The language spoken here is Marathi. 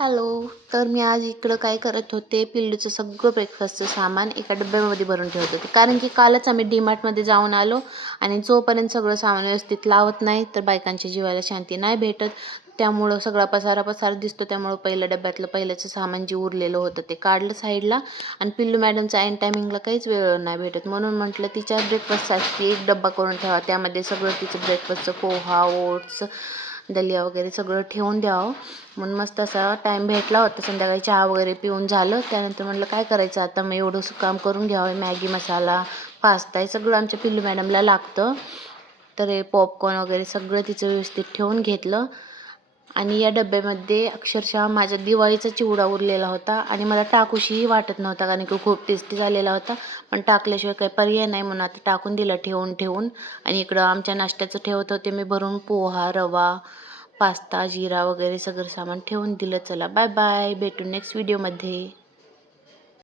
हॅलो. तर मी आज इकडं काय करत होते, पिल्लूचं सगळं ब्रेकफास्टचं सामान एका डब्यामध्ये भरून ठेवत होते. कारण की कालच आम्ही डीमार्टमध्ये जाऊन आलो आणि जोपर्यंत सगळं सामान व्यवस्थित लावत नाही तर बायकांच्या जीवाला शांती नाही भेटत. त्यामुळं सगळा पसारा दिसतो. त्यामुळं पहिल्या डब्यातलं पहिल्याचं सामान जे उरलेलं होतं ते काढलं साईडला आणि पिल्लू मॅडमचा ऐन टायमिंगला काहीच वेळ नाही भेटत. म्हणून म्हटलं तिच्या ब्रेकफास्टसाठी एक डब्बा करून ठेवा. त्यामध्ये सगळं तिचं ब्रेकफास्टचं पोहा, ओट्स, दलिया वगैरे सगळं ठेवून द्यावं. म्हणून मस्त असा टाईम भेटला होता. संध्याकाळी चहा वगैरे पिऊन झालं. त्यानंतर म्हटलं काय करायचं आता, मग एवढंसं काम करून घ्यावं. मॅगी मसाला, पास्ता हे सगळं आमच्या पिल्लू मॅडमला लागतं. तर हे पॉपकॉर्न वगैरे सगळं तिचं व्यवस्थित ठेवून घेतलं. आणि या डब्यामध्ये अक्षरशः माझ्या दिवाळीचा चिवडा उरलेला होता आणि मला टाकूशीही वाटत नव्हता, कारण की खूप टेस्टी झालेला होता. पण टाकल्याशिवाय काही पर्याय नाही म्हणून आता टाकून दिला ठेवून. आणि इकडं आमच्या नाश्त्याचं ठेवत होते मी भरून पोहा, रवा, पास्ता, जिरा वगैरे सगळं सामान ठेवून दिलं. चला बाय बाय, भेटू नेक्स्ट व्हिडिओमध्ये.